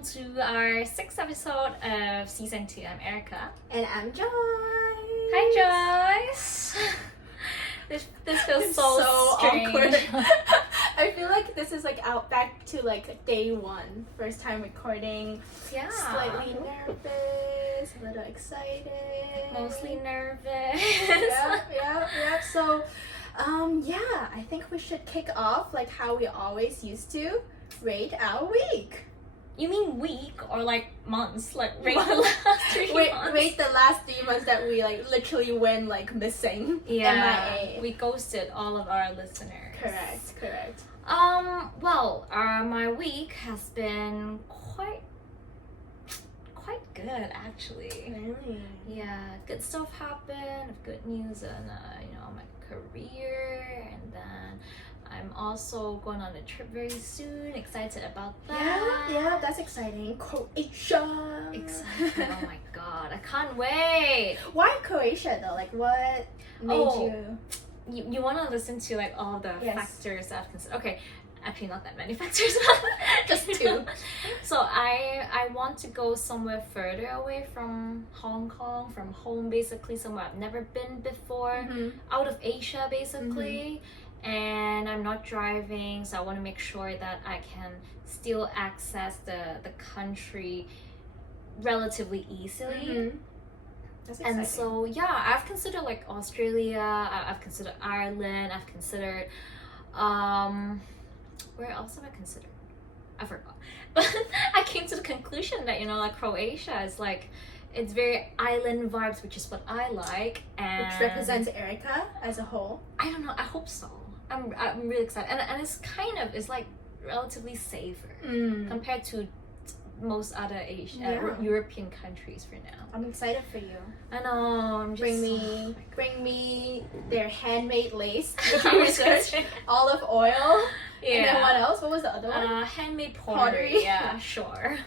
welcome to our 6th episode of season 2. I'm Erica. And I'm Joyce. Hi, Joyce. This feels so strange. Awkward. I feel like this is like out back to like day one, first time recording. Yeah. Slightly nervous, a little excited. Mostly nervous. Yeah. So, I think we should kick off like how we always used to. Rate our week. You mean week or like months? Like rate the last 3 months? Rate the last 3 months that we like literally went like missing. Yeah. MIA. We ghosted all of our listeners. Correct. My week has been quite good actually. Really? Yeah, good stuff happened, good news on my career, and then I'm also going on a trip very soon. Excited about that. Yeah, that's exciting. Croatia. Excited. Oh my god, I can't wait. Why Croatia though? Like what made you want to listen to like all the Yes. factors I've considered? Okay, actually not that many factors, just 2. So I want to go somewhere further away from Hong Kong, from home basically, somewhere I've never been before, out of Asia basically. And I'm not driving, so I want to make sure that I can still access the country relatively easily. That's exciting. And so I've considered like Australia, I've considered Ireland, I've considered where else have I considered? I forgot. But I came to the conclusion that like Croatia is like, it's very island vibes, which is what I like, and which represents Erica as a whole. I don't know, I hope so. I'm really excited, and it's like relatively safer compared to most other European countries for now. I'm excited for you. I know. Bring me their handmade lace. Research olive oil. Yeah. And then what else? What was the other one? Handmade pottery. Yeah, sure.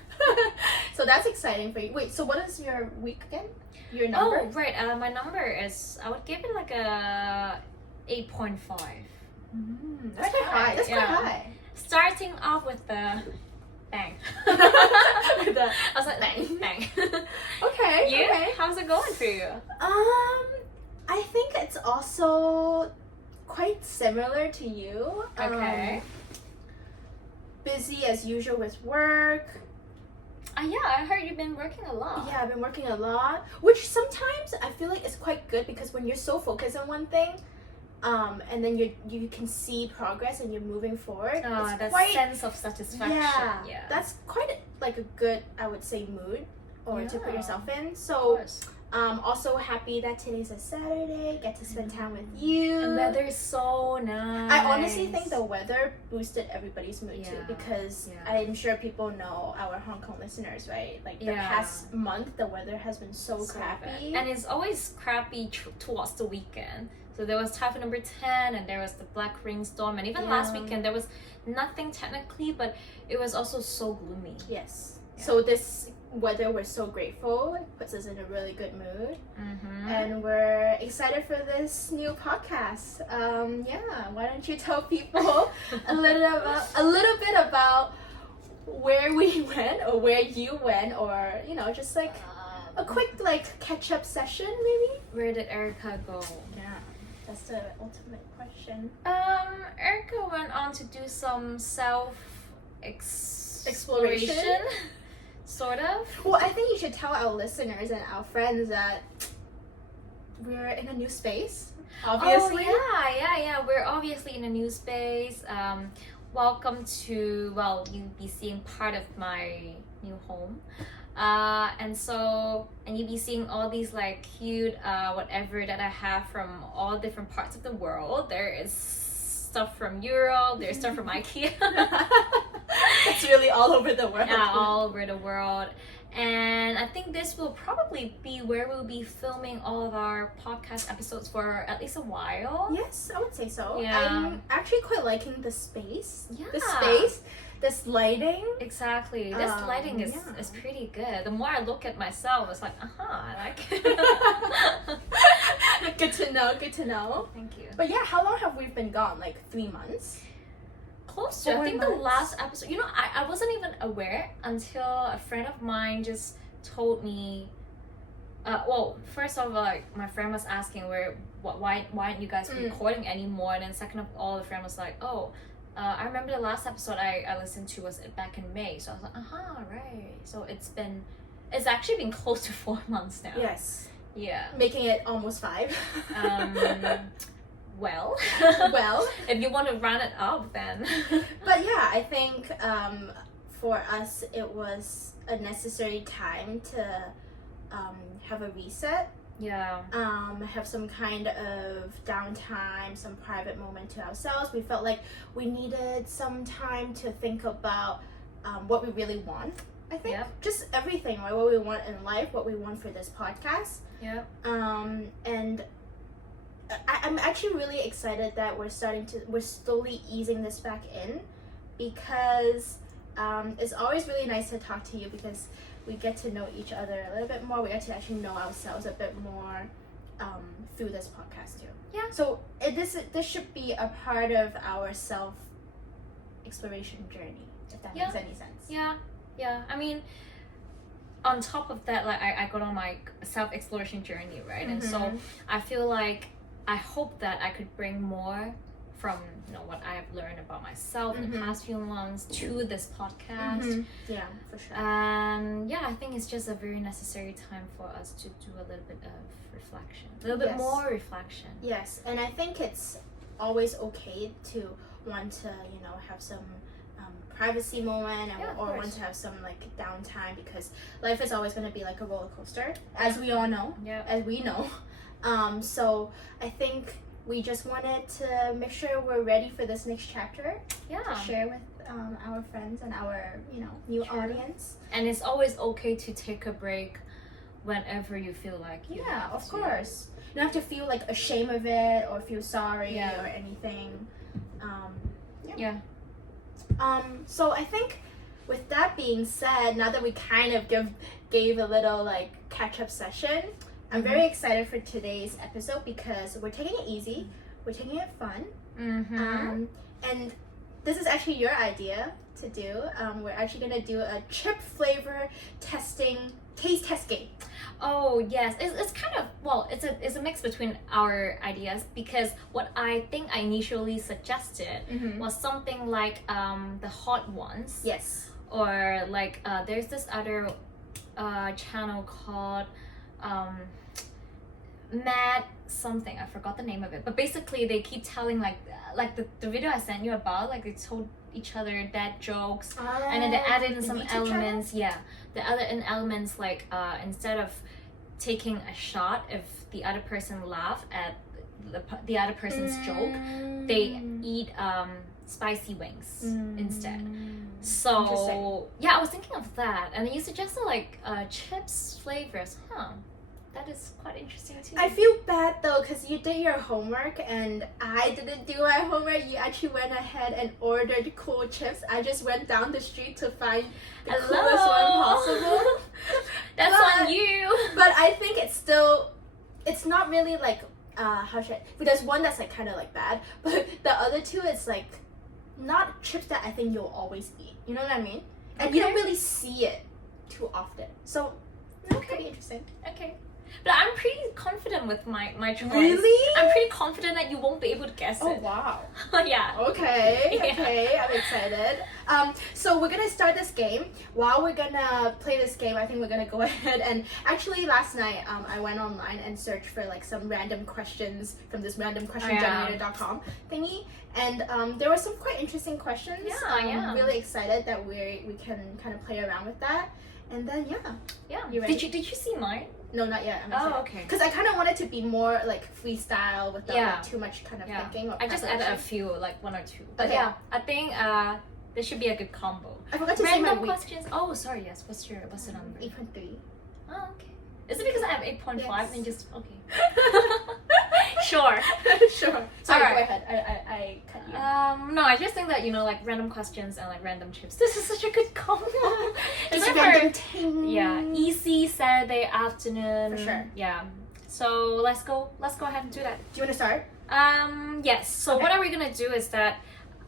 So that's exciting for you. Wait, so what is your week again? Your number? Oh, right. My number is, I would give it like a 8.5. That's quite high. That's quite high. Starting off with the bang. I was like bang. Okay. You? Okay. How's it going for you? I think it's also quite similar to you. Okay. Busy as usual with work. I heard you've been working a lot. Yeah, I've been working a lot, which sometimes I feel like it's quite good because when you're so focused on one thing, and then you can see progress and you're moving forward. That sense of satisfaction. Yeah. That's quite like a good, I would say, mood to put yourself in. So, also happy that today's a Saturday. Get to spend time with you. The weather is so nice. I honestly think the weather boosted everybody's mood too, because I'm sure people know our Hong Kong listeners, right? Like the past month, the weather has been so crappy, bad. And it's always crappy towards the weekend. So there was typhoon number 10, and there was the black rainstorm, and even last weekend there was nothing technically, but it was also so gloomy. Yes. Yeah. So this weather, we're so grateful. It puts us in a really good mood, and we're excited for this new podcast. Why don't you tell people a little bit about where we went, or where you went, or just like a quick like catch-up session maybe. Where did Erica go? Yeah, that's the ultimate question. Erica went on to do some exploration. Sort of. Well, I think you should tell our listeners and our friends that we're in a new space. Obviously. Oh yeah. We're obviously in a new space. Welcome to you'll be seeing part of my new home. And you'll be seeing all these like cute whatever that I have from all different parts of the world. There is stuff from Europe. There's stuff from IKEA. It's really all over the world. Yeah, all over the world. And I think this will probably be where we'll be filming all of our podcast episodes for at least a while. Yes, I would say so. Yeah. I'm actually quite liking the space. Yeah. The space, this lighting. Exactly. This lighting is pretty good. The more I look at myself, it's like, I like it. Good to know. Thank you. But yeah, how long have we been gone? Like 3 months? close to. 4 I think the months. last episode. You know, I wasn't even aware until a friend of mine just told me. Well, first of all, like my friend was asking why aren't you guys recording anymore? And then second of all, the friend was like, oh, I remember the last episode I listened to was back in May. So I was like, right. So it's actually been close to 4 months now. Yes. Yeah. Making it almost 5. Well, well, if you want to round it up, then. But yeah, I think for us it was a necessary time to have a reset. Yeah. Have some kind of downtime, some private moment to ourselves. We felt like we needed some time to think about what we really want. I think just everything, right? What we want in life, what we want for this podcast. Yeah. And I'm actually really excited that we're slowly easing this back in, because it's always really nice to talk to you, because we get to know each other a little bit more. We get to actually know ourselves a bit more through this podcast too. Yeah. So this should be a part of our self exploration journey, if that makes any sense. Yeah. Yeah. I mean, on top of that, like I got on my self exploration journey, right? And so I feel like I hope that I could bring more from what I have learned about myself in the past few months to this podcast. Yeah, for sure. And yeah, I think it's just a very necessary time for us to do a little bit of reflection, a little bit more reflection. Yes, and I think it's always okay to want to have some privacy moment, or want to have some like downtime, because life is always going to be like a roller coaster, as we all know. As we know. So I think we just wanted to make sure we're ready for this next chapter. To share with our friends and our new audience. And it's always okay to take a break whenever you feel like you have of course. You don't have to feel like ashamed of it or feel sorry or anything. So I think with that being said, now that we kind of gave a little like catch-up session, I'm very excited for today's episode, because we're taking it easy, we're taking it fun, and this is actually your idea to do. We're actually gonna do a chip flavor taste test game. Oh yes, it's kind of it's a mix between our ideas, because what I think I initially suggested was something like the hot ones. Yes. Or like there's this other channel called Mad something, I forgot the name of it, but basically they keep telling like the video I sent you about, like they told each other dad jokes, and then they added in some elements channel? They added in elements like instead of taking a shot if the other person laughed at the other person's joke, they eat spicy wings instead. So yeah, I was thinking of that, and you suggested like chips flavors. That is quite interesting too. I feel bad though, because you did your homework and I didn't do my homework. You actually went ahead and ordered cool chips. I just went down the street to find the coolest one possible. That's on you. But I think it's not really like there's one that's like kind of like bad, but the other two, it's like not chips that I think you'll always eat. You know what I mean? And you don't really see it too often. So it could be interesting. Okay. But I'm pretty confident with my choice. Really? I'm pretty confident that you won't be able to guess it. Oh wow. Yeah. Okay, I'm excited. So we're gonna start this game. While we're gonna play this game, I think we're gonna go ahead and actually last night I went online and searched for like some random questions from this randomquestiongenerator.com thingy, and there were some quite interesting questions. I'm really excited that we can kind of play around with that. And then you ready? Did you see mine? No, not yet. Okay. Because I kind of wanted to be more like freestyle without like, too much kind of thinking. Or I just added a few, like 1 or 2. But yeah, I think this should be a good combo. I forgot to Random say my week. questions. Oh, sorry. Yes. What's the number? 8.3. Oh, okay. Is it because I have 8.5 and just okay? Sure. Sorry, right. Go ahead. I cut you. No, I just think that like random questions and like random chips. This is such a good combo. Just random ting. Yeah, easy Saturday afternoon. For sure. Yeah. So let's go ahead and do that. Do you want to start? Yes. So what are we gonna do is that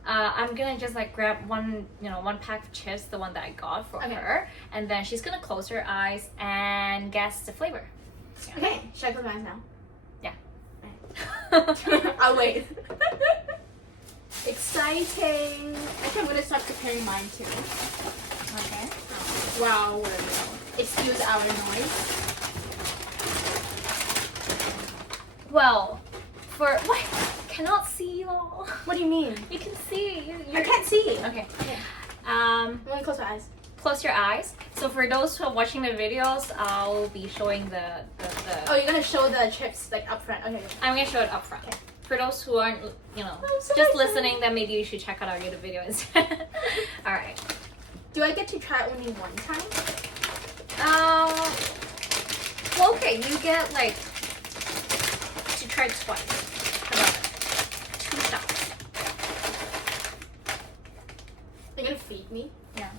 I'm gonna just like grab one pack of chips, the one that I got for her, and then she's gonna close her eyes and guess the flavor. Yeah. Okay, should I close my eyes now? Yeah. I'll wait. Exciting. Actually, I'm gonna start preparing mine too. Okay. Wow, excuse our noise. Well, what? Cannot see y'all. What do you mean? You can see. I can't see. Okay. I'm gonna close my eyes. Close your eyes. So for those who are watching the videos, I'll be showing the. Oh, you're gonna show the chips like up front. Okay. I'm gonna show it up front. Okay. For those who aren't, so just listening, then maybe you should check out our YouTube video instead. All right. Do I get to try only one time? Well, okay, you get like to try twice. How about it? 2 shots. You're gonna feed me? Yeah.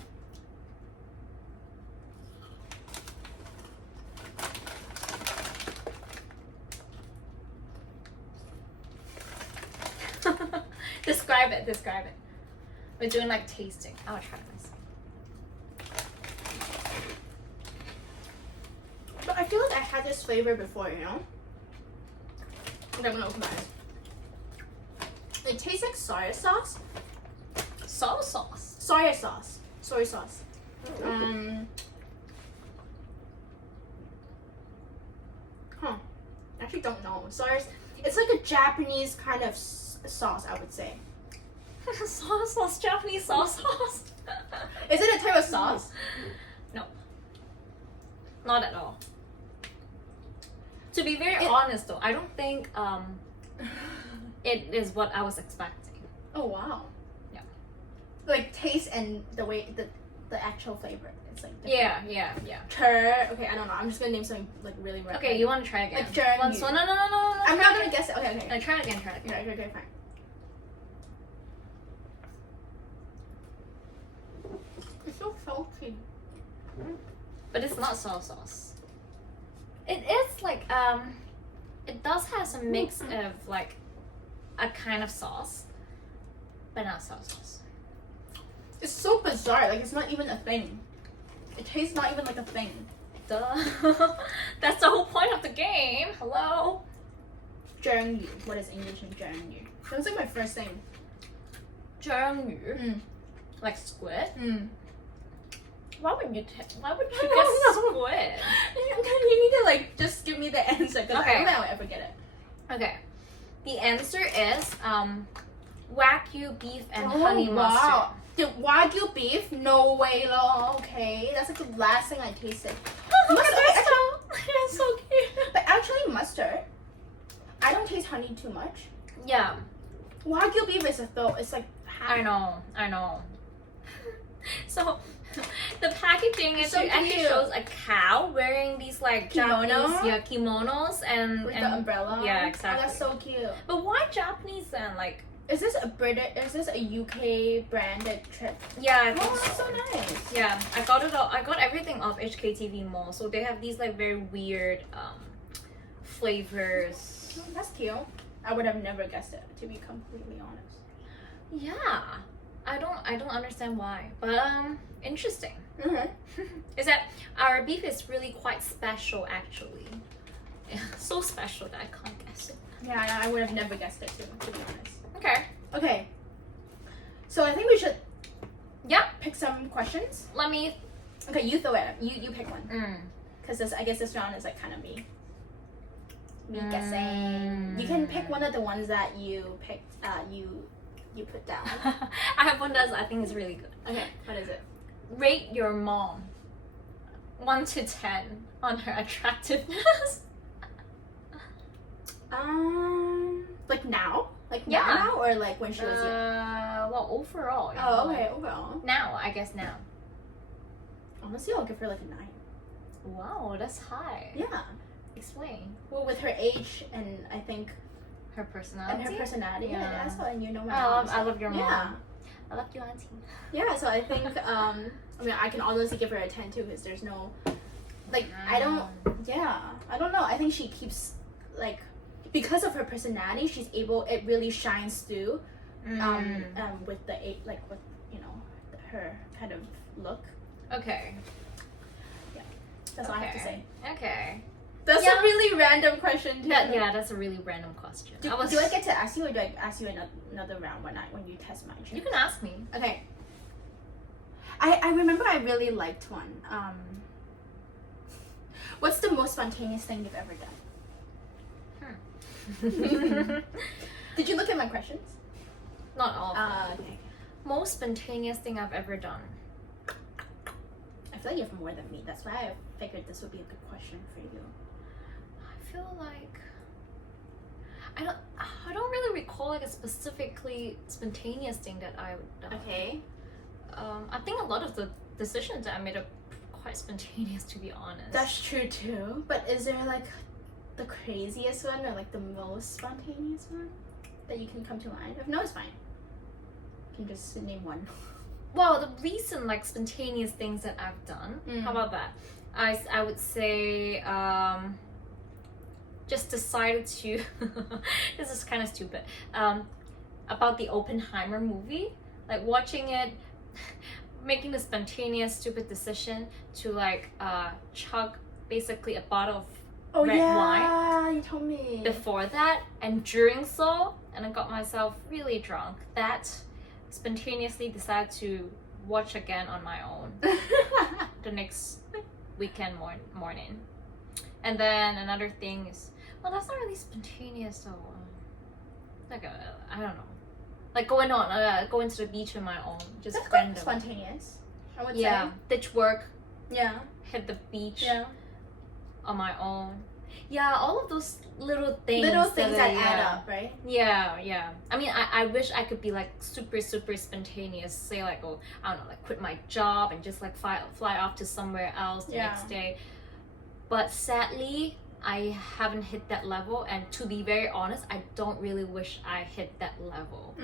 Describe it. We're doing like tasting. I'll try this. But I feel like I had this flavor before, Okay, I'm gonna open my eyes. It tastes like soy sauce. Soy sauce. Soy sauce. Soy sauce. I actually don't know. It's like a Japanese kind of sauce, I would say. Soy sauce, Japanese sauce. Is it a type of sauce? No. Not at all. To be very honest though, I don't think it is what I was expecting. Oh wow. Yeah. Like taste and the way the actual flavor. It's like different. Yeah. Okay, I don't know. I'm just gonna name something like really random. Okay, you want to try again? Like Jurong. No. I'm not gonna guess it. Okay. No, try it again. Okay, fine. It's so salty. But it's not soy sauce. It is like it does have some mix of like a kind of sauce, but not soy sauce. It's so bizarre. Like it's not even a thing. It tastes not even like a thing. Duh. That's the whole point of the game. Hello. Zhengyu. What is English in Zhengyu? That was like my first thing. Zhengyu. Like squid. Why would you guess squid? You need to like just give me the answer because I don't think I'll ever get it. Okay. The answer is Wagyu beef and honey mustard. Wow. The Wagyu beef? No way, lol. Okay, that's like the last thing I tasted. That's so cute. But actually, mustard. I don't taste honey too much. Yeah. Wagyu beef is it's like. I know. So, the packaging actually shows a cow wearing these like Japanese kimonos and with the umbrella. Yeah, exactly. Oh, that's so cute. But why Japanese then? Like, is this a UK branded trip? Yeah, I think that's so nice. Yeah, I got everything off HKTV Mall. So they have these like very weird flavors. Oh, that's cute. I would have never guessed it, to be completely honest. Yeah. I don't understand why, but interesting. Is that our beef is really quite special actually. So special that I can't guess it. Yeah, I would have never guessed it too, to be honest. Okay. So I think we should pick some questions. Let me. Okay, you throw it. You pick one. Because I guess this round is like kind of me guessing. You can pick one of the ones that you picked. You put down. I have one that I think is really good. Okay, what is it? Rate your mom 1 to 10 on her attractiveness. Like now? Like now or like when she was young? Well, overall. Oh, okay, overall. Now, I guess now. Honestly, I'll give her like a 9. Wow, that's high. Yeah. Explain. Well, with her age and I think her personality. Yeah, that's what, and you know my I love your mom. Yeah. I love you, auntie. Yeah, so I think I mean I can honestly give her a 10 too because there's no like I don't know. I think she keeps like because of her personality, it really shines through with the with her kind of look. Okay. Yeah, that's all I have to say. Okay. That's a really random question too. That's a really random question. Do I get to ask you, or do I ask you another round when you test my chips? You can ask me. Okay. I remember I really liked one. What's the most spontaneous thing you've ever done? Did you look at my questions? Not all. Okay. Most spontaneous thing I've ever done. I feel like you have more than me. That's why I figured this would be a good question for you. I feel like I don't really recall like a specifically spontaneous thing that I've done. Okay. I think a lot of the decisions that I made are quite spontaneous, to be honest. That's true too. But is there like the craziest one or like the most spontaneous one that you can come to mind? If no, it's fine. You can just name one. Well, the recent like spontaneous things that I've done. How about that? I would say just decided to this is kind of stupid. About the Oppenheimer movie, like watching it, making the spontaneous stupid decision to like chug basically a bottle of red wine. You told me before that, and during so, and I got myself really drunk. That spontaneously decided to watch again on my own the next weekend morning. And then another thing is, well, that's not really spontaneous though. Like I don't know, like going to the beach on my own, just that's random. Spontaneous, I would Yeah, say. ditch work. Yeah. Hit the beach. Yeah. On my own. Yeah, all of those little things that add up, right? Yeah. I mean, I wish I could be like super spontaneous. Say like, oh, I don't know, like quit my job and just like fly off to somewhere else the next day. But sadly, I haven't hit that level. And to be very honest, I don't really wish I hit that level.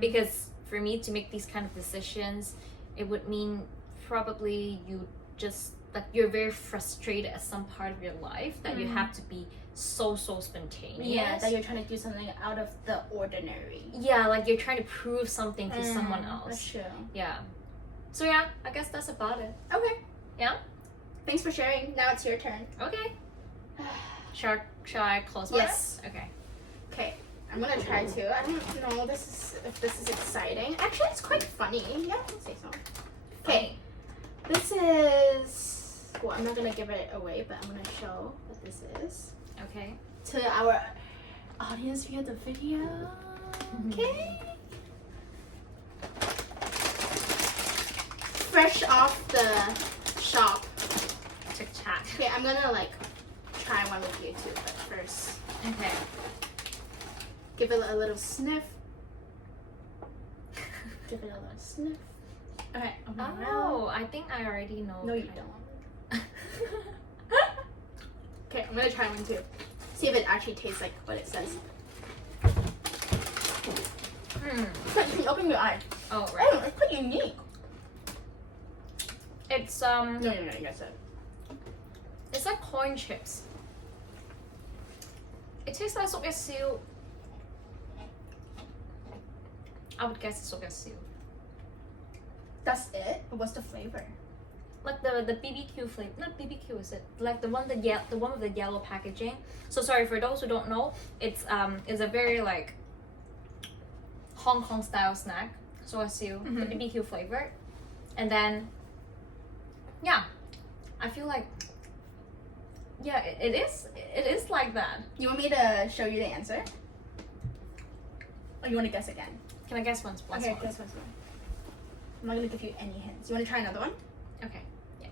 Because for me to make these kind of decisions, it would mean probably you just like you're very frustrated at some part of your life that you have to be so spontaneous. Yeah, that you're trying to do something out of the ordinary. Yeah, like you're trying to prove something to someone else. That's true. Yeah. So yeah, I guess that's about it. Okay. Yeah? Thanks for sharing. Now it's your turn. Okay. Shall I close my eyes? Okay. Okay. I'm gonna try to. I don't know if this is exciting. Actually, it's quite funny. Yeah, I'd say so. Okay. This is... Well, I'm not gonna give it away, but I'm gonna show what this is. Okay. To our audience via the video. Okay. Fresh off the shop. Tic-tac. Okay, I'm gonna like try one with you too, but first. Okay. Give it a little sniff. Give it a little sniff. Okay. Oh, I think I already know. No, you don't. Okay, I'm gonna try one too. See if it actually tastes like what it says. You can open your eye. Oh, right. Oh, it's quite unique. It's No, you guess it. It's like corn chips. It tastes like sok siu. I would guess it's sok siu. That's it? What's the flavor? Like the BBQ flavor, not BBQ, is it? Like the one with the yellow packaging. So sorry for those who don't know, it's a very like Hong Kong style snack, so siu, the BBQ flavor, and then yeah, I feel like it is like that. You want me to show you the answer? Or you want to guess again? Can I guess once? Okay, guess once more. I'm not gonna give you any hints. You want to try another one? Okay. Yeah.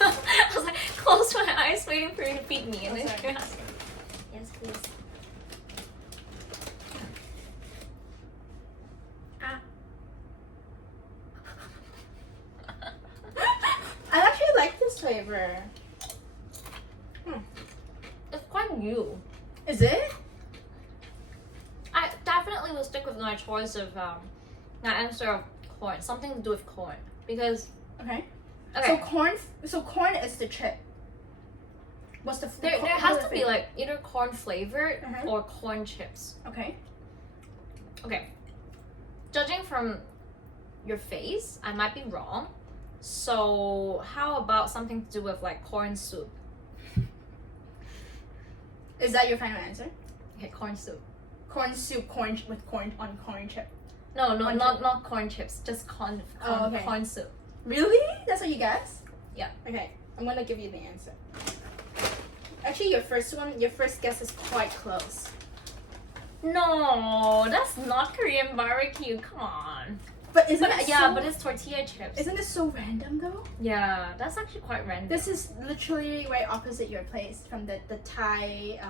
I was like, close my eyes, waiting for you to feed me, and then sorry. you ask. Yes, please. I actually like this flavor. It's quite new. Is it? I definitely will stick with my choice of my answer of corn. Something to do with corn, because Okay. okay. So corn is the chip. What's the There has to be like either corn flavored Mhm. or corn chips. Okay. Okay. judging from your face, I might be wrong. So how about something to do with like corn soup? Is that your final answer? Okay, corn soup. Corn soup, corn with corn on corn chip. No, Corn not corn chips, just corn okay. corn soup. Really? That's what you guess? Yeah. Okay, I'm gonna give you the answer. Actually, your first guess is quite close. No, that's not Korean barbecue. Come on. But isn't But it yeah, so, but it's tortilla chips. isn't it so random though? Yeah, that's actually quite random. This is literally right opposite your place from the Thai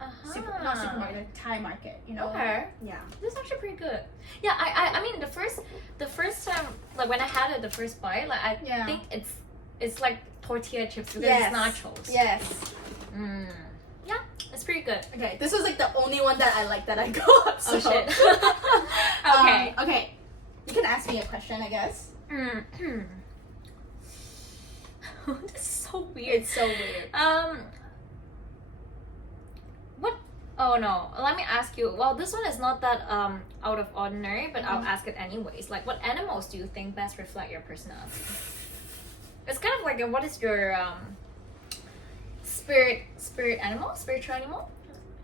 not supermarket, Thai market. You know? Okay. Yeah. This is actually pretty good. Yeah, I mean the first time, like when I had it the first bite, like I Yeah. think it's like tortilla chips because Yes. it's nachos. Yes. Yeah, it's pretty good. Okay, this was like the only one that I liked that I got. So. Oh shit. Okay. Okay. You can ask me a question, I guess. This is so weird. It's so weird. What? Oh no. Let me ask you. Well, this one is not that out of ordinary, but I'll ask it anyways. Like, what animals do you think best reflect your personality? It's kind of like what is your spiritual animal?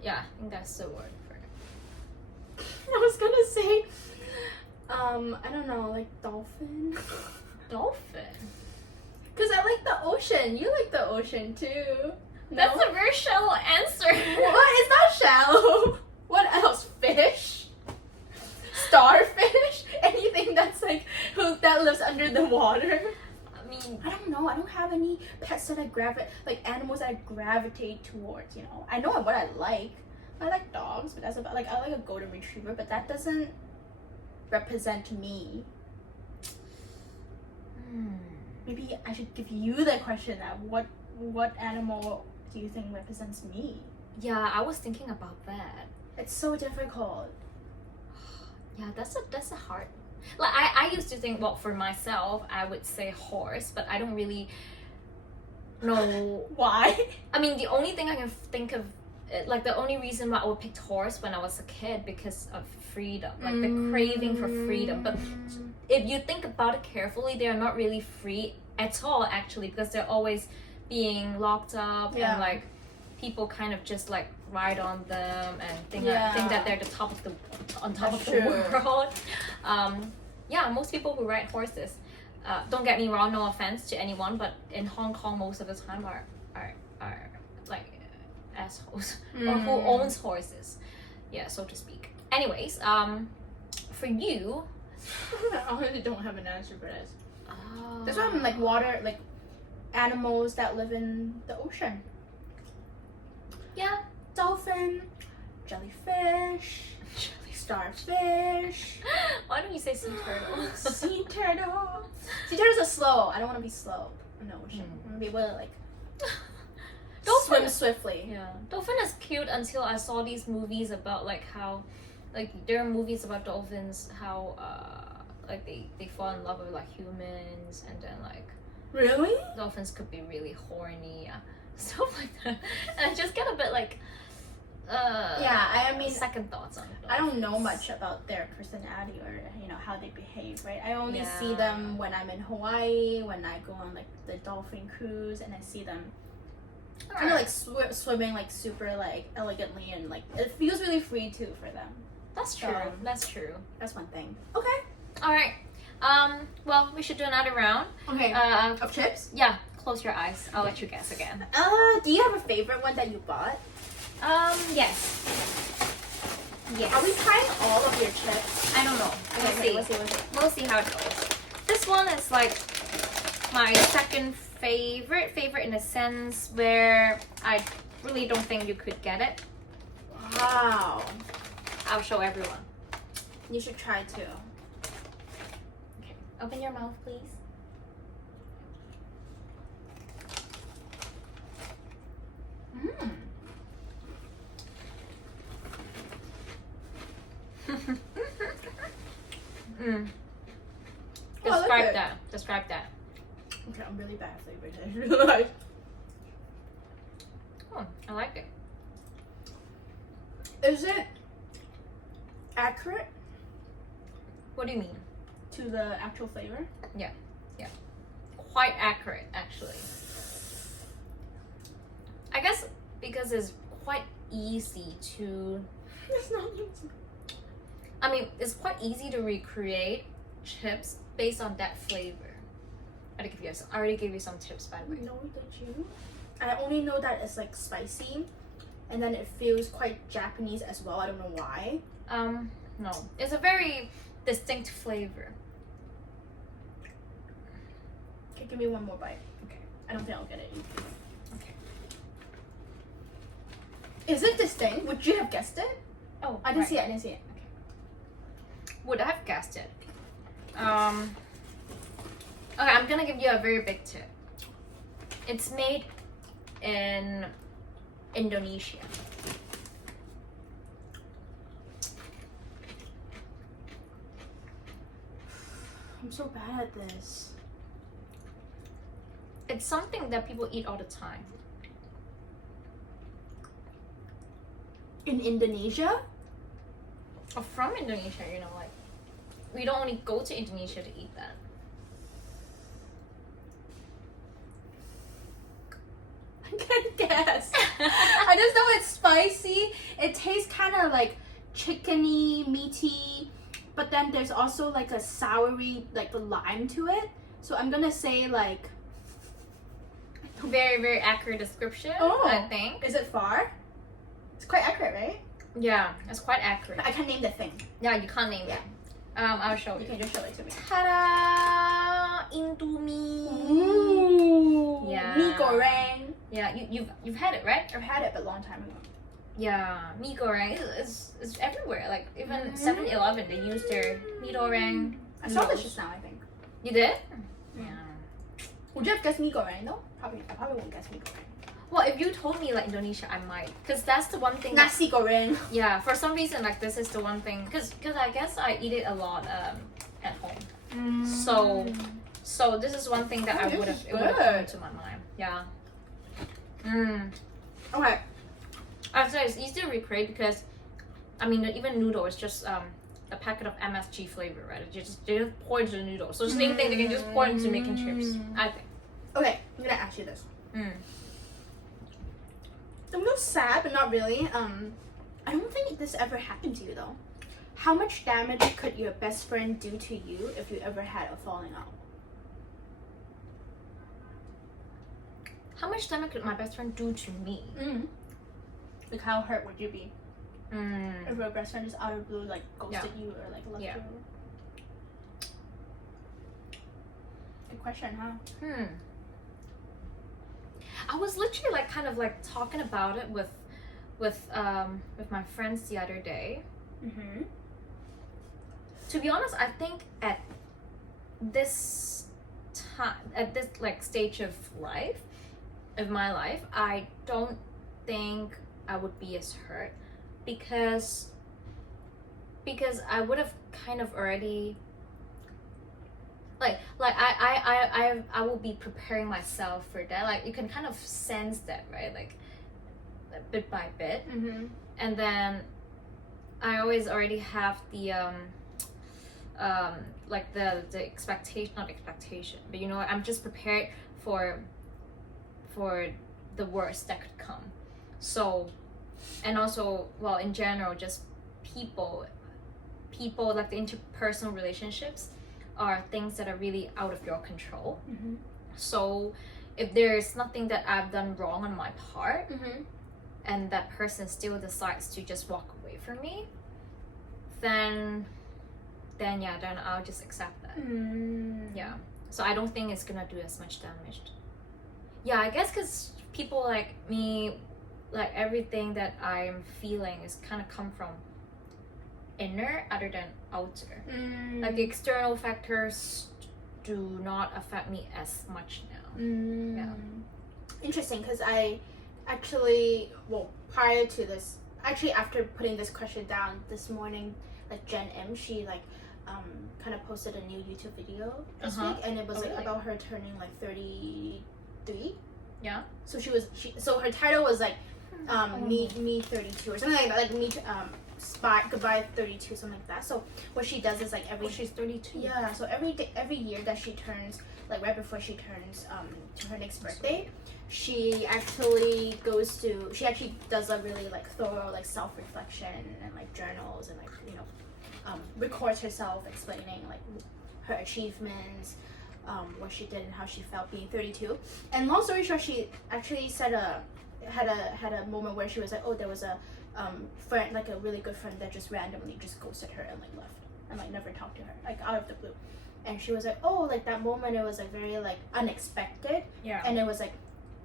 Yeah, I think that's the word for it. I was gonna say, I don't know, like dolphin. Dolphin. Cause I like the ocean. You like the ocean too. That's No? a very shallow answer. What? It's not shallow. What else? Fish? Starfish? Anything that's like that lives under the water? I mean, I don't know. I don't have any pets that I like animals that I gravitate towards. You know, I know what I like. I like dogs, but that's about like I like a golden retriever, but that doesn't represent me. Maybe I should give you the question that what animal do you think represents me? yeah, I was thinking about that. It's so difficult. Yeah, that's a hard. Like I used to think, well, for myself, I would say horse, but I don't really know. Why? I mean, the only thing I can think of, like the only reason why I would pick horse when I was a kid because of freedom, like the craving for freedom. But if you think about it carefully, they are not really free at all, actually, because they're always being locked up and like people kind of just like ride on them and think that they're on top of the world. Yeah, most people who ride horses, don't get me wrong, no offense to anyone, but in Hong Kong most of the time are like assholes or who owns horses, yeah, so to speak. Anyways, for you, I really don't have an answer for this. That's why I'm like water, like animals that live in the ocean. Yeah, Dolphin, jellyfish, starfish. why don't you say sea turtle? Sea turtle. Sea turtles are slow. I don't want to be slow in the ocean. I want to be able to like swim swiftly. Yeah, dolphin is cute until I saw these movies about like how, like there are movies about dolphins how like they fall in love with like humans and then like Really? dolphins could be really horny, stuff like that. And I just get a bit like I mean second thoughts on dolphins. I don't know much about their personality or how they behave, right? I only see them when I'm in Hawaii, when I go on like the dolphin cruise, and I see them kind of like swimming like super like elegantly, and like it feels really free too for them. That's true. That's true. That's one thing. Okay. All right. Well, we should do another round. Okay. Of chips? Yeah. Close your eyes. I'll let you guess again. Do you have a favorite one that you bought? Yes. Yes. Are we trying all of your chips? I don't know. Okay, We'll see. we'll see. We'll see how it goes. This one is like my second favorite in a sense where I really don't think you could get it. Wow. I'll show everyone. You should try too. Okay. Open your mouth, please. Describe that. Describe that. Okay, I'm really bad at flavors. I just realized. Oh, I like it. Is it accurate? What do you mean? To the actual flavor? Yeah. Quite accurate, actually. I guess because it's quite easy to... It's not easy. I mean, it's quite easy to recreate chips based on that flavor. I already gave you some tips, by the way. No, did you? I only know that it's like spicy, and then it feels quite Japanese as well. I don't know why. No. It's a very distinct flavor. Okay, give me one more bite. Okay. I don't think I'll get it. Okay. Is it distinct? Would you have guessed it? Oh, I didn't see it. I didn't see it. Would I have guessed it? Okay, I'm gonna give you a very big tip. It's made in Indonesia. I'm so bad at this. It's something that people eat all the time. In Indonesia? Or from Indonesia, you know, like we don't only go to Indonesia to eat that. I can't guess. I just know it's spicy. It tastes kind of like chickeny, meaty, but then there's also like a soury, like the lime to it. So I'm gonna say like... Very, very accurate description, Oh. I think. Is it far? It's quite accurate, right? Yeah, it's quite accurate. But I can't name the thing. Yeah, you can't name it. I'll show You you. can just show it to me. Ta-da! Indomie. Ooh. Yeah. Mee goreng. Yeah, you've had it, right? I've had it, but a long time ago. Yeah, mee goreng is everywhere. Like even 7-Eleven, they use their mee goreng. I saw this noodles. just now, I think. You did? Mm. Yeah. Would you have guessed mee goreng though? I probably won't guess mee goreng. Well, if you told me like Indonesia, I might, cause that's the one thing. Nasi goreng. Yeah, for some reason, like this is the one thing, cause I guess I eat it a lot at home. So this is one thing that Oh, it would have come to my mind. Yeah. Okay. I'd say it's easy to recreate because, I mean, even noodle is just a packet of MSG flavor, right? You just pour into the noodle. So same thing, they can just pour into making chips. I think. Okay, I'm gonna ask you this. Mm. I'm a little sad, but not really. I don't think this ever happened to you though. How much damage could your best friend do to you if you ever had a falling out? How much damage could my best friend do to me? Like how hurt would you be Mm. if your best friend just out of blue like ghosted Yeah. you or like left Yeah. you? Good question, huh? I was literally like kind of like talking about it with my friends the other day. Mm-hmm. To be honest, I think at this time, at this like stage of my life, I don't think I would be as hurt because I would have kind of already like I will be preparing myself for that. Like you can kind of sense that, right? Like bit by bit. Mm-hmm. And then I always already have the like the expectation, not expectation, but you know, I'm just prepared for the worst that could come. So, and also, well, in general, just people like the interpersonal relationships are things that are really out of your control. Mm-hmm. So if there's nothing that I've done wrong on my part, Mm-hmm. and that person still decides to just walk away from me, then I'll just accept that. Yeah. So I don't think it's gonna do as much damage. Yeah, I guess because people like me, like everything that I'm feeling is kind of come from inner other than outer. Like the external factors do not affect me as much now. Yeah. Interesting, because I actually, well, prior to this, actually after putting this question down this morning, like Jen M, she like kind of posted a new YouTube video this week, and it was like really? about her turning like 33. Yeah. So so her title was like me 32 or something like that, like me goodbye 32, something like that. So what she does is like she's 32. Yeah, so every year that she turns, like right before she turns to her next birthday, she actually does a really like thorough like self-reflection and like journals and like records herself explaining like her achievements, what she did and how she felt being 32. And long story short, she actually had a moment where she was like, oh, there was a friend, like a really good friend that just randomly just ghosted her and like left and like never talked to her, like out of the blue. And she was like, oh, like that moment, it was like very like unexpected. Yeah. And it was like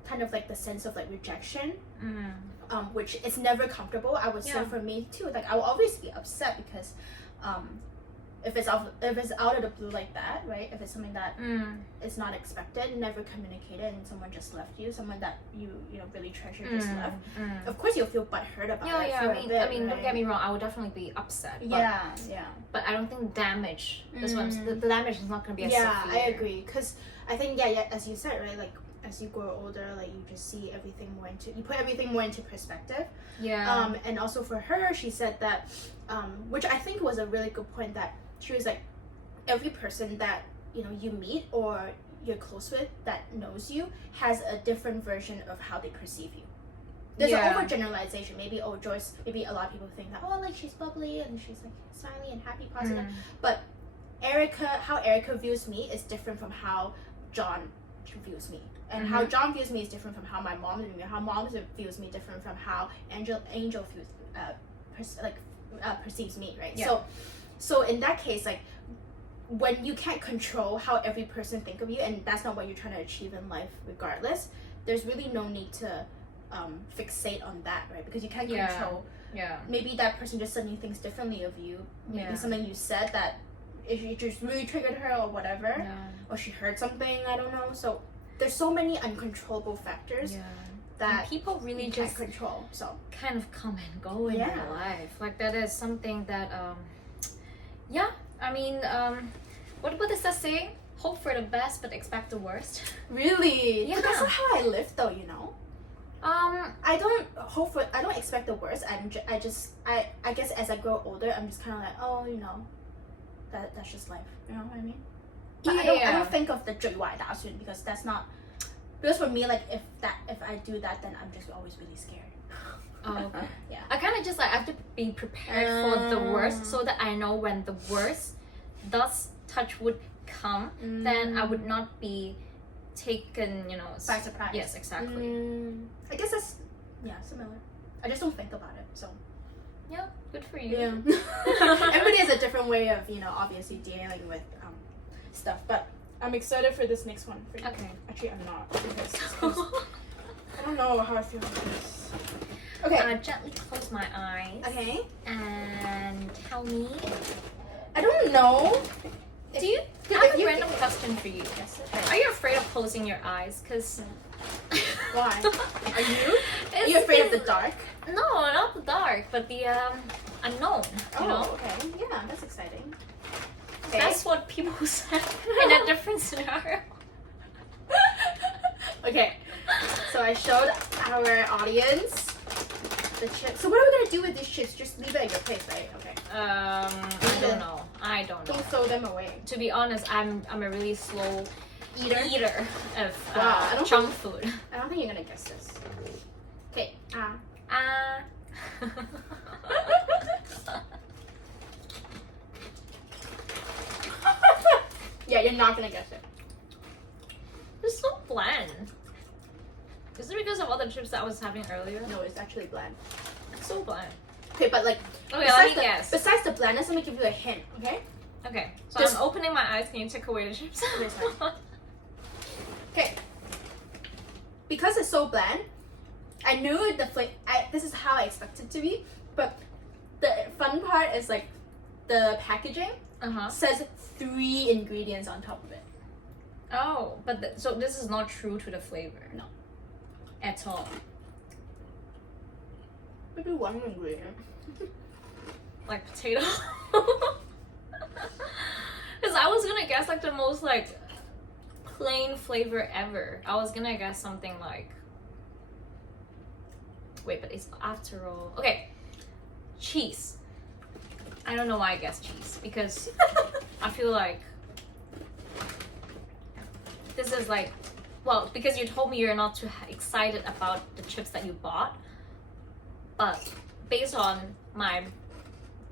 kind of like the sense of like rejection, which is never comfortable. I would say for me too, like I will always be upset because if it's out of the blue like that, right? If it's something that is not expected, never communicated, and someone just left you, someone that you really treasure just left, of course you'll feel butthurt about it. Yeah, I mean, right? Don't get me wrong, I would definitely be upset. But, yeah. But I don't think damage. That's what the damage is not gonna be as severe. Yeah, I agree. Because I think as you said, right, like as you grow older, like you just see everything you put everything more into perspective. Yeah. And also for her, she said that, which I think was a really good point, that she was like, every person that you meet or you're close with that knows you has a different version of how they perceive you. There's an overgeneralization. Maybe Joyce. Maybe a lot of people think that like she's bubbly and she's like smiley and happy, positive. But how Erica views me is different from how John views me, and how John views me is different from how my mom views me. How mom views me different from how Angel views perceives me. Right. Yeah. So in that case, like when you can't control how every person think of you, and that's not what you're trying to achieve in life, regardless, there's really no need to fixate on that, right? Because you can't control. Yeah. Maybe that person just suddenly thinks differently of you. Maybe something you said that it just really triggered her or whatever. Yeah. Or she heard something, I don't know. So there's so many uncontrollable factors that and people really just can't control. So kind of come and go in your life. Like that is something that I mean, what does that say? Hope for the best but expect the worst. Really? Yeah. But that's not how I live though, I don't expect the worst. I guess as I grow older, I'm just kind of like, oh, that's just life. You know what I mean? But I don't think of the 最壞打算 because that's not. Because for me, like if I do that, then I'm just always really scared. Oh, okay. Yeah. I kind of just like I have to be prepared for the worst, so that I know when the worst does touch wood come, then I would not be taken, by surprise. Yes, exactly. I guess that's similar. I just don't think about it. So yeah, good for you. Yeah. Everybody has a different way of obviously dealing with stuff, but I'm excited for this next one. For you. Okay. Actually, I'm not because I don't know how I feel about this. Okay. Gently close my eyes. Okay. And tell me. I don't know. Do you? I have a random question for you. Yes. Are you afraid of closing your eyes? Cause. Why? Are you? Are you afraid of the dark? No, not the dark, but the unknown. You know? Okay. Yeah, that's exciting. Okay. That's what people said in a different scenario. Okay. So I showed our audience the chips. So what are we gonna do with these chips? Just leave it at your place, right? Okay. I don't know. Don't throw them away. To be honest, I'm a really slow eater of junk food. I don't think you're gonna guess this. Okay. Yeah, you're not gonna guess it. It's so bland. Is it because of all the chips that I was having earlier? No, it's actually bland. It's so bland. Okay, but like Okay, let me guess. Besides the blandness, let me give you a hint, okay? Okay, so Just- I'm opening my eyes. Can you take away the chips? Okay. Because it's so bland, I knew this is how I expected it to be, but the fun part is like the packaging says 3 ingredients on top of it. Oh, but so this is not true to the flavor. No. At all. Maybe 1 ingredient. Like potato. Because I was gonna guess like the most like plain flavor ever. I was gonna guess something like. Wait, but it's after all. Okay. Cheese. I don't know why I guessed cheese, because I feel like this is like, well, because you told me you're not too excited about the chips that you bought, but based on my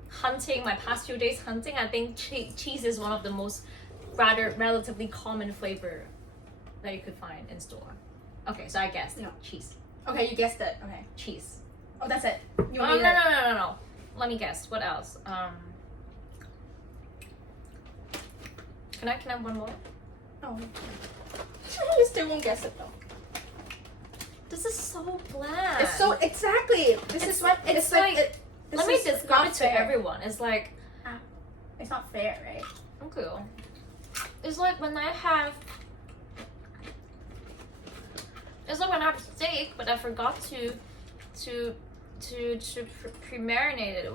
hunting, my past few days hunting, I think cheese is one of the most relatively common flavor that you could find in store. Okay, so I guessed cheese. Okay, you guessed it. Okay. Cheese. Oh, that's it. You Oh, want me no. Let me guess. What else? Can I have one more? Oh. You still won't guess it though. This is so bland. It's so exactly. This is what it's like. Let me describe it to everyone. It's like it's not fair, right? Okay. It's like when I have steak, but I forgot to pre-marinate it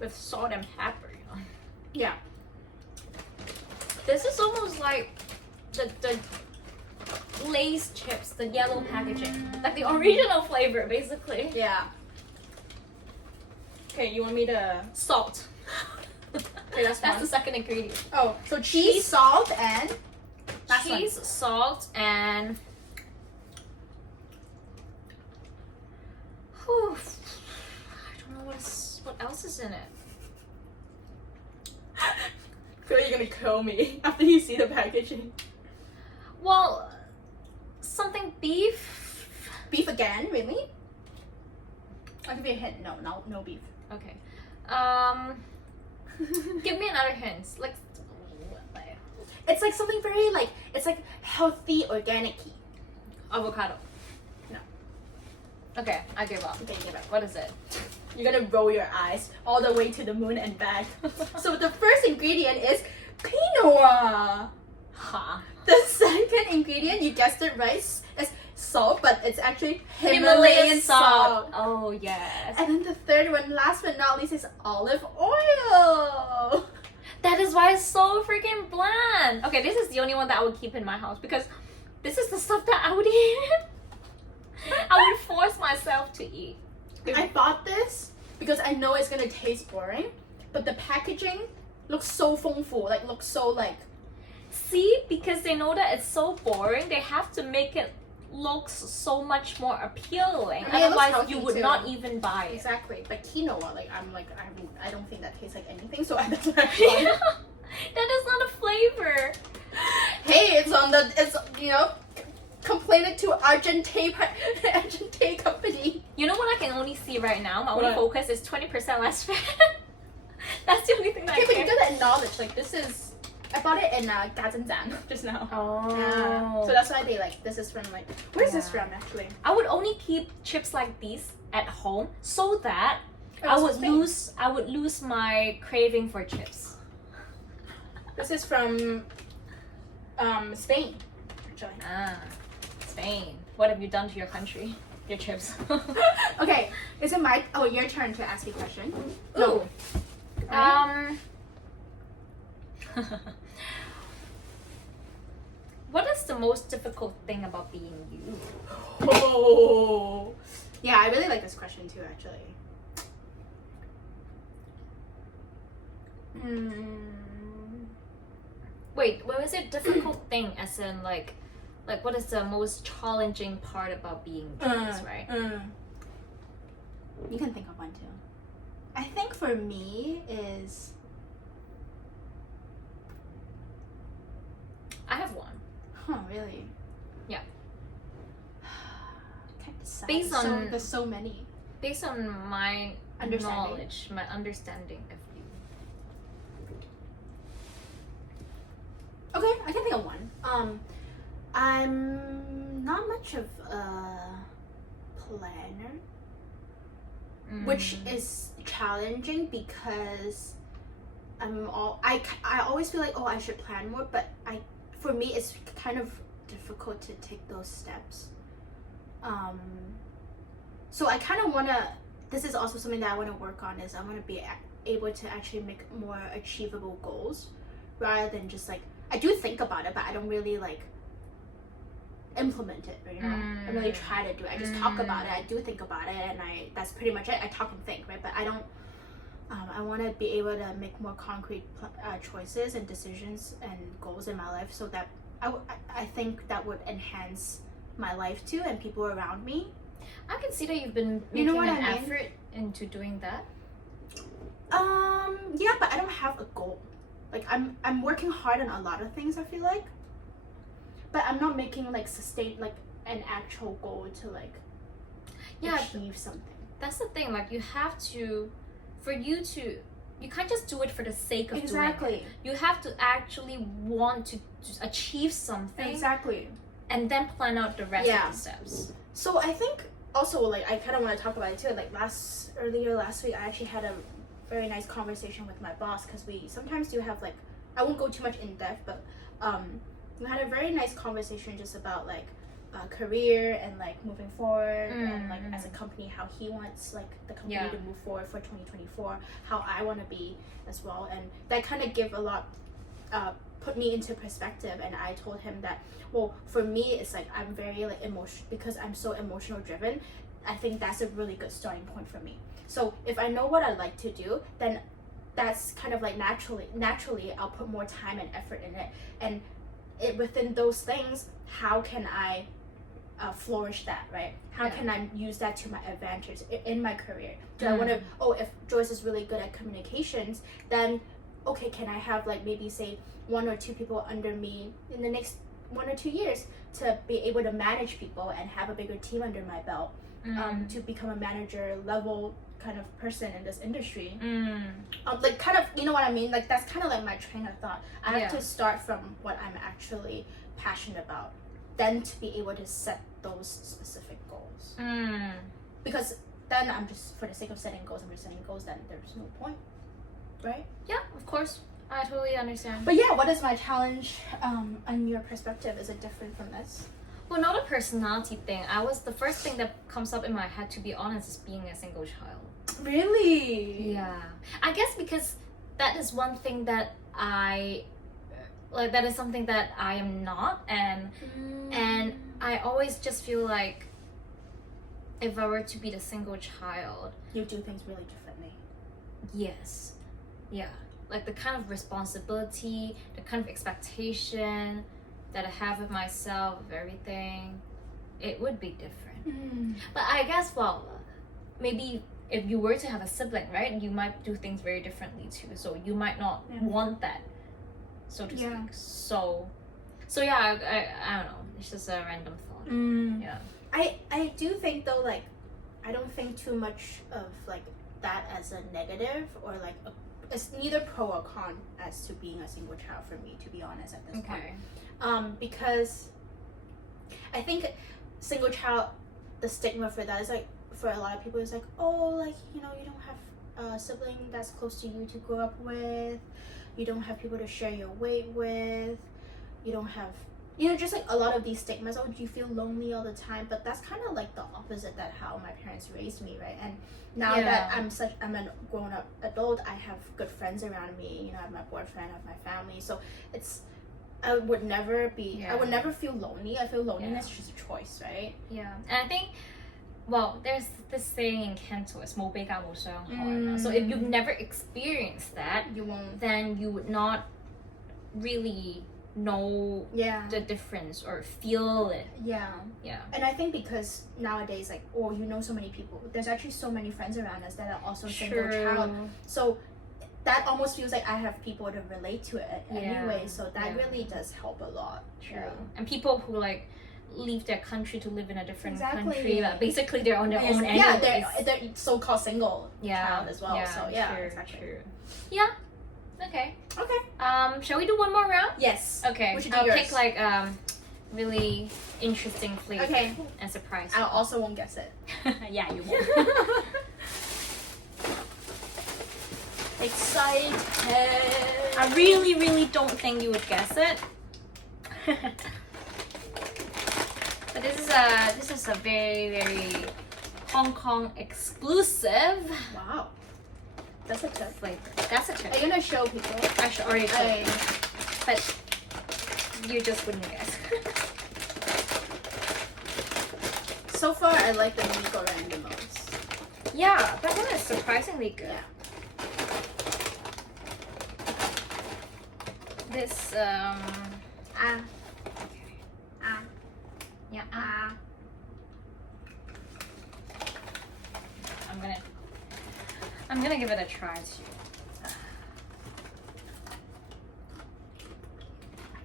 with salt and pepper. You know. Yeah. This is almost like the Lay's chips, the yellow packaging, like the original flavor, basically. Yeah. Okay, you want me to Salt. Okay, that's the second ingredient. Oh, so cheese, salt, and cheese, salt, and whew, I don't know what else is in it. I feel like you're gonna kill me after you see the packaging. Well, something beef. Beef again, really? I'll give you a hint. No beef. Okay. Give me another hint. Like, it's like something very like it's like healthy, organic-y. Avocado. No. Okay, I give up. Okay, give up. What is it? You're gonna roll your eyes all the way to the moon and back. So the first ingredient is quinoa. Huh. The second ingredient, you guessed it right, is salt, but it's actually Himalayan salt. Oh yes. And then the third one, last but not least, is olive oil. That is why it's so freaking bland. Okay, this is the only one that I would keep in my house because this is the stuff that I would eat. I would force myself to eat. I bought this because I know it's gonna taste boring, but the packaging looks so 丰富, like looks so like. See, because they know that it's so boring, they have to make it look so much more appealing. I mean, otherwise, you would not even buy it. Exactly, like quinoa. Like I don't think that tastes like anything. So that's what I bought. That is not a flavor. Hey, it's complain to Argentine company. You know what I can only see right now? My only What? focus is 20% less fat. That's the only thing that Okay, I but care. you gotta acknowledge, like this is. I bought it in Gazanzan just now. Oh. Yeah. So that's why they like. This is from like. Where's this Yeah. from actually? I would only keep chips like these at home so that Oh, I it's would from Spain. I would lose my craving for chips. This is from Spain, actually. Ah, Spain. What have you done to your country? Your chips. Okay, is it your turn to ask a question? Ooh. What is the most difficult thing about being you? Oh. Yeah, I really like this question too, actually. Wait, when was it difficult thing? As in, like what is the most challenging part about being Joyce, right? You can think of one too. I think for me is. I have one. Huh, really? Yeah. Can't decide. Based on- there's so many. Based on my Understanding. knowledge, my understanding of you. Okay, I can think of one. I'm not much of a planner, which is challenging because I always feel like I should plan more, but for me it's kind of difficult to take those steps. So I kind of wanna. This is also something that I want to work on. Is I want to be able to actually make more achievable goals, rather than just like I do think about it, but I don't really like implement it. You know, I don't really try to do it. I just talk about it. I do think about it, and that's pretty much it. I talk and think, right? But I don't I want to be able to make more concrete choices and decisions and goals in my life, so that I think that would enhance my life too and people around me. I can see that you've been making an effort into doing that. Yeah, but I don't have a goal. Like I'm working hard on a lot of things, I feel like, but I'm not making like an actual goal to like achieve something. That's the thing. Like you have to, you can't just do it for the sake of doing it. You have to actually want to achieve something. Exactly. And then plan out the rest of the steps. So I think also, like, I kind of want to talk about it too. Like earlier last week, I actually had a very nice conversation with my boss, because we sometimes do have like, I won't go too much in depth, but we had a very nice conversation just about like career and like moving forward and like as a company, how he wants like the company to move forward for 2024, how I want to be as well, and that kind of give a lot put me into perspective. And I told him that, well, for me it's like I'm very like because I'm so emotional driven. I think that's a really good starting point for me. So if I know what I like to do, then that's kind of like naturally I'll put more time and effort in it, and within those things, how can I flourish that, right? How can I use that to my advantage in my career? Do I want to, if Joyce is really good at communications, then okay, can I have like maybe say 1 or 2 people under me in the next 1 or 2 years to be able to manage people and have a bigger team under my belt, to become a manager level kind of person in this industry. Like kind of, you know what I mean? Like that's kind of like my train of thought. I have to start from what I'm actually passionate about, then to be able to set those specific goals. Because then I'm just, for the sake of setting goals, I'm just setting goals, then there's no point, right? Yeah, of course. I totally understand. But yeah, what is my challenge on your perspective? Is it different from this? Well, not a personality thing. The first thing that comes up in my head, to be honest, is being a single child. Really? Yeah. I guess because that is one thing that that is something that I am not, and I always just feel like if I were to be the single child, you do things really differently. Yes. Yeah. Like the kind of responsibility, the kind of expectation that I have of myself, of everything, it would be different. But I guess, well, maybe if you were to have a sibling, right, you might do things very differently too. So you might not want that, so to speak. So yeah, I don't know. It's just a random thought. Yeah. I do think though, like, I don't think too much of like that as a negative, or like it's neither pro or con as to being a single child for me, to be honest, at this point. Because I think single child, the stigma for that is like, for a lot of people, it's like, oh, like, you know, you don't have a sibling that's close to you to grow up with, you don't have people to share your weight with, you don't have, you know, just like a lot of these stigmas. Oh, do you feel lonely all the time? But that's kind of like the opposite that how my parents raised me, right? And now that I'm a grown up adult, I have good friends around me, you know, I have my boyfriend, I have my family, so I would never feel lonely. I feel loneliness is just a choice, right? Yeah. And I think, well, there's this saying in Canto, it's 冇比較冇傷害. So if you've never experienced that, you won't. Then you would not really know the difference or feel it. Yeah. And I think because nowadays, like, oh, you know so many people, there's actually so many friends around us that are also single child. So that almost feels like I have people to relate to it anyway. So that really does help a lot. True. And people who like leave their country to live in a different country, but basically they're on their own anyway. Yeah, they're so-called single child as well. So true. Yeah. Okay. Shall we do one more round? Yes. Okay. We should do I'll yours. pick like really interesting flavor and surprise. I also won't guess it. Yeah, you won't. Excited. I really don't think you would guess it. But this is a very Hong Kong exclusive. Wow. That's a tip. Flavor. That's a tip. Are you gonna show people? I should already show you. But you just wouldn't guess. So far, I like the Nico Rand the most. Yeah, that one is surprisingly good. Yeah. This Ah. Ah. yeah. Ah. I'm gonna give it a try too.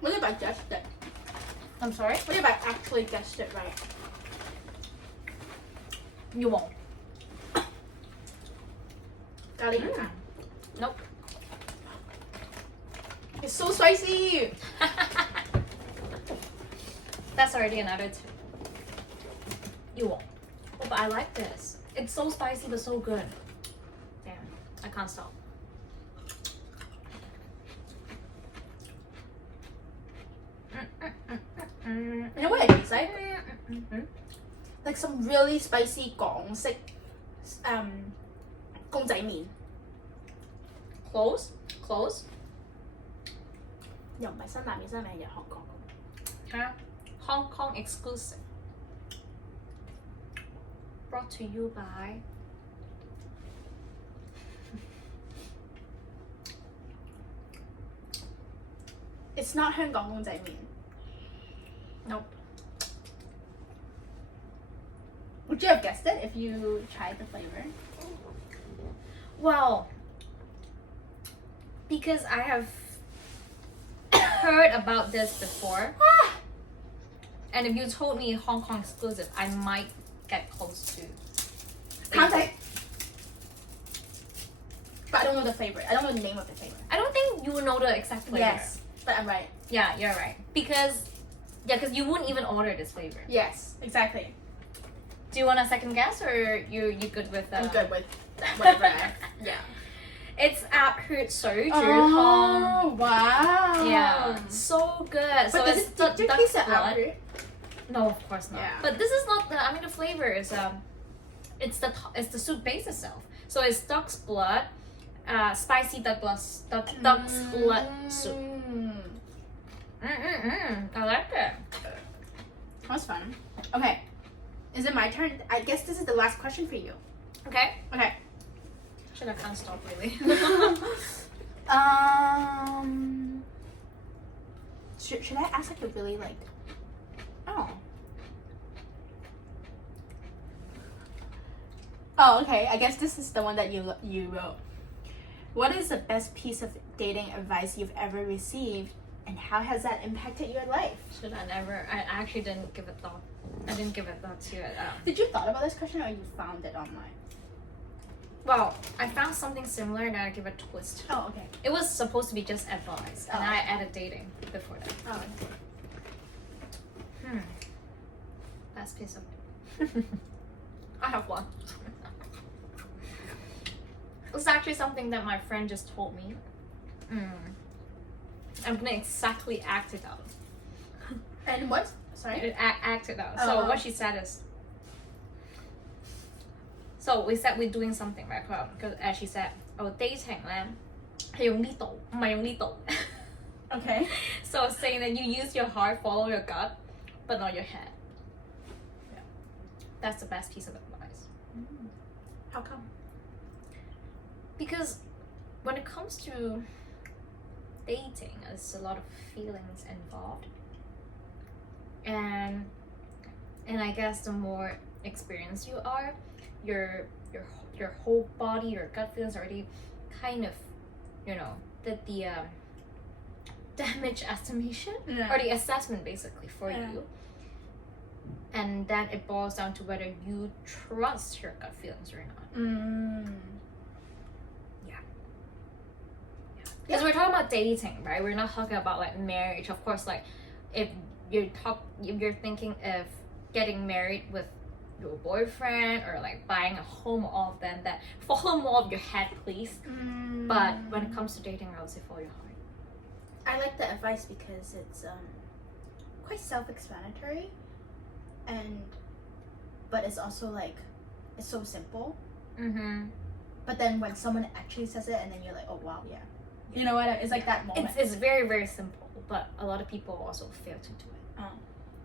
What if I guessed it? I'm sorry? What if I actually guessed it right? You won't. Garlic yuca. Nope. It's so spicy! That's already another two. You won't. Oh, but I like this. It's so spicy but so good. Damn, I can't stop. You know what it tastes like? Like some really spicy 港式公仔麵。 Close? Close? 又唔係新南面，新南面係香港。 Huh? Hong Kong exclusive. Brought to you by It's not 香港公仔麵。 Nope. Would you have guessed it if you tried the flavor? Well, because I have heard about this before, and if you told me Hong Kong exclusive, I might get close to. Contact. But I don't know the flavor. I don't know the name of the flavor. I don't think you would know the exact flavor. Yes, but I'm right. Yeah, you're right. Because you wouldn't even order this flavor. Yes, exactly. Do you want a second guess, or you good with? I'm good with whatever. Yeah. It's at s.2. Oh wow. Yeah, so good. But So does it's it the do you duck's taste the blood. apple? No, of course not. Yeah. But this is not the. I mean, the flavor is it's the soup base itself. So it's duck's blood, spicy duck's blood soup. I like it. That was fun. Okay, is it my turn? I guess this is the last question for you. Okay. Okay. Should I can't stop really? Should I ask like a really like? Oh. Oh, okay. I guess this is the one that you wrote. What is the best piece of dating advice you've ever received, and how has that impacted your life? Should I never? I actually didn't give it thought. I didn't give it thought to it. Did you thought about this question, or you found it online? Well, I found something similar and I give a twist. Oh, okay. It was supposed to be just advice, and Oh. I added dating before that. Oh. Last piece of I have one. It's actually something that my friend just told me. I'm gonna exactly act it out. And what? Sorry. Act it out. So what she said is, so we said we're doing something, right? Because as she said, oh, dating 咧係用呢度，唔係用呢度。 Okay. So it's saying that you use your heart, follow your gut, but not your head. Yeah. That's the best piece of advice. How come? Because when it comes to dating, there's a lot of feelings involved. And I guess the more experienced you are, your whole body, your gut feelings already kind of, did the damage estimation or the assessment basically for you. And then it boils down to whether you trust your gut feelings or not. Because we're talking about dating, right? We're not talking about like marriage. Of course, like if you're thinking of getting married with your boyfriend or like buying a home, all of them, that follow more of your head, please. But when it comes to dating, I would say follow your heart. I like the advice because it's quite self-explanatory, but it's also like it's so simple. But then when someone actually says it, and then you're like, oh wow, yeah. You know what? It's like that moment. It's very, very simple, but a lot of people also fail to do it.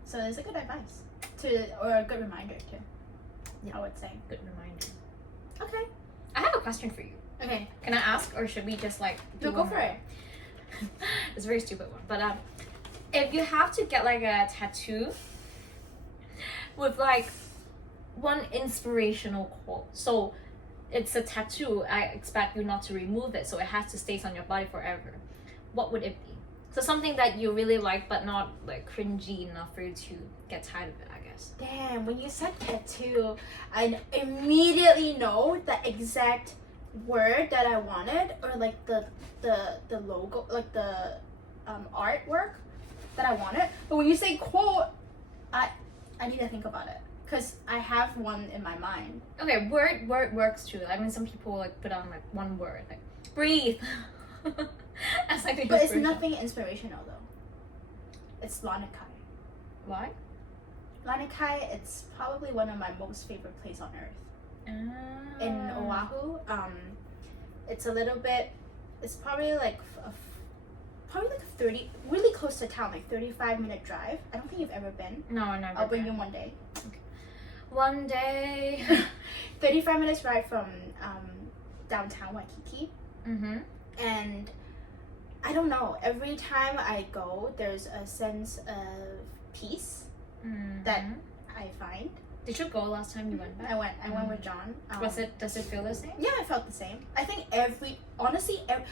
So it's a good advice or a good reminder too. Yeah, I would say. Good reminder. Okay. I have a question for you. Okay. Can I ask, or should we just like Go for it. It's a very stupid one. But if you have to get like a tattoo with like one inspirational quote, so it's a tattoo, I expect you not to remove it, so it has to stay on your body forever. What would it be? So something that you really like, but not like cringy enough for you to get tired of it, I guess. Damn, when you said tattoo, I immediately know the exact word that I wanted, or like the logo, like the artwork that I wanted. But when you say quote, I need to think about it, because I have one in my mind. Okay, word works too. I mean, some people like put on like one word, like breathe. That's like the But it's inspiration. nothing inspirational though. It's Lanakai. Why? Lanakai, it's probably one of my most favorite places on earth. In Oahu. It's a little bit, it's probably like a 30, really close to town, like 35-minute drive. I don't think you've ever been. No, I never. I'll bring you one day. Okay. One day. 35 minutes ride from downtown Waikiki. Mm-hmm. And I don't know, every time I go, there's a sense of peace that I find. Did you go last time you went back? I went with John. Does it feel the same? Yeah, I felt the same. I think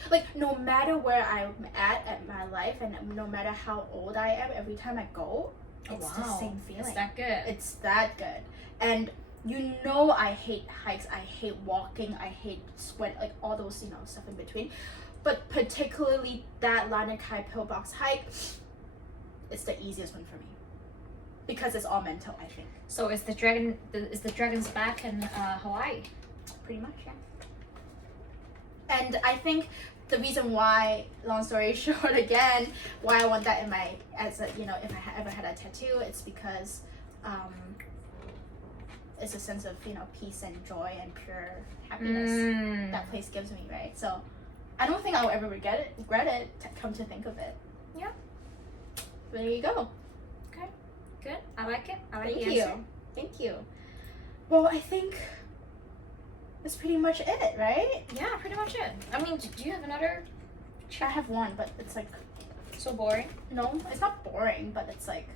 like no matter where I'm at my life, and no matter how old I am, every time I go, it's the same feeling. It's that good. It's that good. And you know, I hate hikes, I hate walking, I hate sweat, like all those, stuff in between. But particularly that Lanakai Pillbox hike, it's the easiest one for me. Because it's all mental, I think. So is the dragon's back in Hawaii? Pretty much, yeah. And I think the reason why, long story short again, why I want that in my, if I ever had a tattoo, it's because it's a sense of, peace and joy and pure happiness that place gives me, right? So I don't think I'll ever regret it, come to think of it. Yeah. There you go. Okay. Good. I like it. I like Thank the you. answer. Thank you. Well, I think that's pretty much it, right? Yeah, pretty much it. I mean, do you have another? I have one, but it's like, So boring. no, it's not boring, but it's like,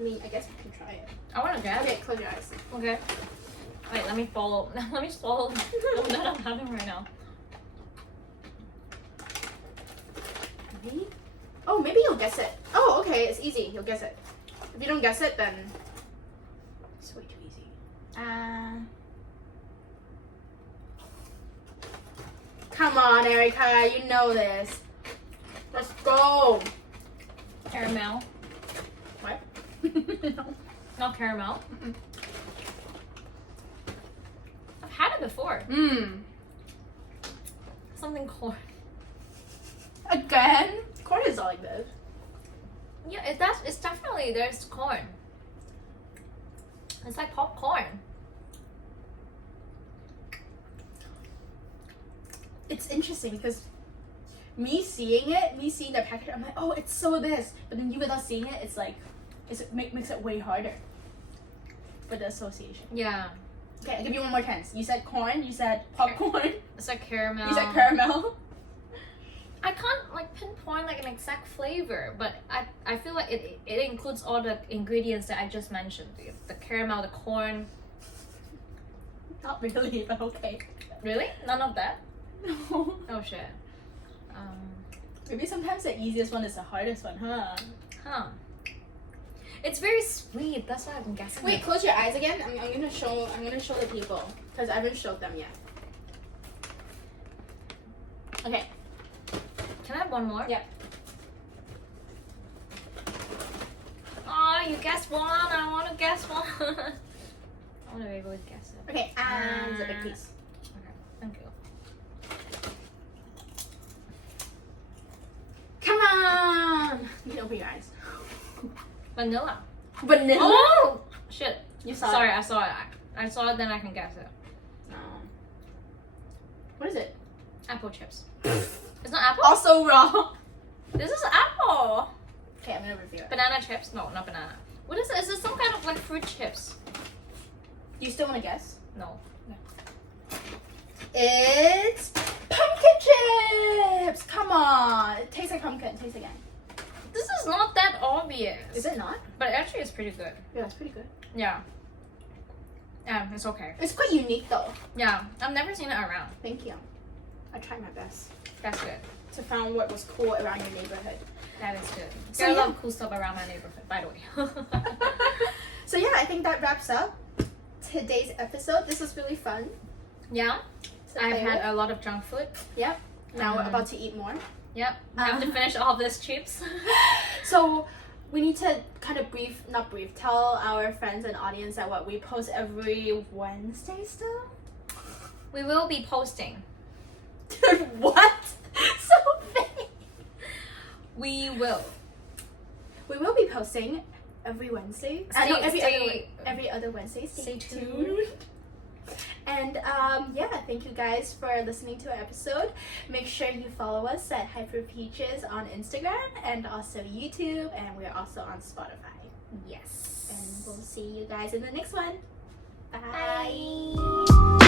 I guess we can try it. I want to grab Okay, it. close your eyes. Okay. Wait, let me follow. Let me swallow the one that I'm having right now. Maybe? Oh, maybe you'll guess it. Oh, okay, it's easy. You'll guess it. If you don't guess it, then it's way too easy. Come on, Erica, you know this. Let's go. Caramel. What? No. Not caramel. I've had it before. Something corn. Again? Corn is all like this. Yeah, it's definitely there's corn. It's like popcorn. It's interesting because me seeing the package, I'm like, oh, it's so this. But then you without seeing it, it's like, makes it way harder for the association. Yeah. Okay, I'll give you one more chance. You said corn, you said popcorn, It's like caramel. you said caramel. I can't like pinpoint like an exact flavor, but I feel like it includes all the ingredients that I just mentioned. The caramel, the corn. Not really, but okay. Really? None of that? No. Oh shit. Maybe sometimes the easiest one is the hardest one, huh? Huh. It's very sweet. That's why I'm guessing. Wait, close your eyes again. I'm gonna show the people because I haven't showed them yet. Okay. Can I have one more? Yeah. Oh, you guessed one. I want to guess one. I want to be able to guess it. Okay, and the big piece. Okay, thank you. Come on! You can open your eyes. Vanilla. Vanilla? Oh! Shit. You saw Sorry, it. I saw it. I saw it, then I can guess it. What is it? Apple chips. It's not apple? Also wrong. This is apple. Okay, I'm gonna review it. Banana chips? No, not banana. What is it? Is it some kind of like fruit chips? Do you still want to guess? No. It's pumpkin chips! Come on! It tastes like Taste again. This is not that obvious. Is it not? But actually, it's pretty good. Yeah, it's pretty good. Yeah. Yeah, it's okay. It's quite unique though. Yeah, I've never seen it around. Thank you. I tried my best That's good. to find what was cool around your neighborhood. That is good. So, There are a lot yeah. of cool stuff around my neighborhood, by the way. So yeah, I think that wraps up today's episode. This was really fun. Yeah, to I've play had with. a lot of junk food. Yep. Now we're about to eat more. Yep, I have to finish all this chips. So we need to kind of tell our friends and audience that what we post every Wednesday still. We will be posting. What? So vague. We will. We will be posting every Wednesday. Every other Wednesday. Stay tuned. And yeah, thank you guys for listening to our episode. Make sure you follow us at Hyper Peaches on Instagram and also YouTube, and we're also on Spotify. Yes. And we'll see you guys in the next one. Bye. Bye.